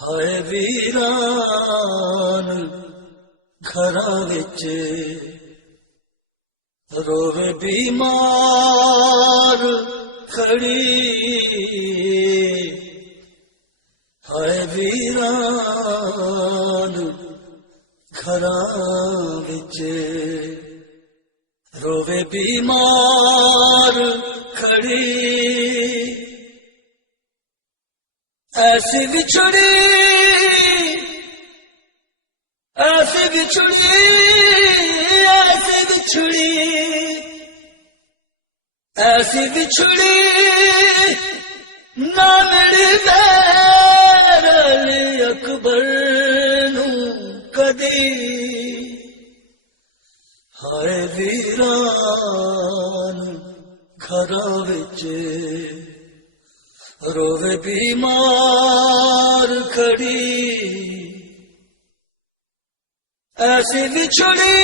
ہائے ویران گھراں وچ رووے بیمار کھڑی، ہائے ویران گھراں وچ رووے بیمار کھڑی، ایسی بچھڑی ایسی بچھڑی ایسی بچھڑی ایسی بچھڑی نہ ملی میرے علی اکبر نوں کدی، ہائے ویران گھراں وچ رووے بیمار کھڑی، ایسی بچھڑی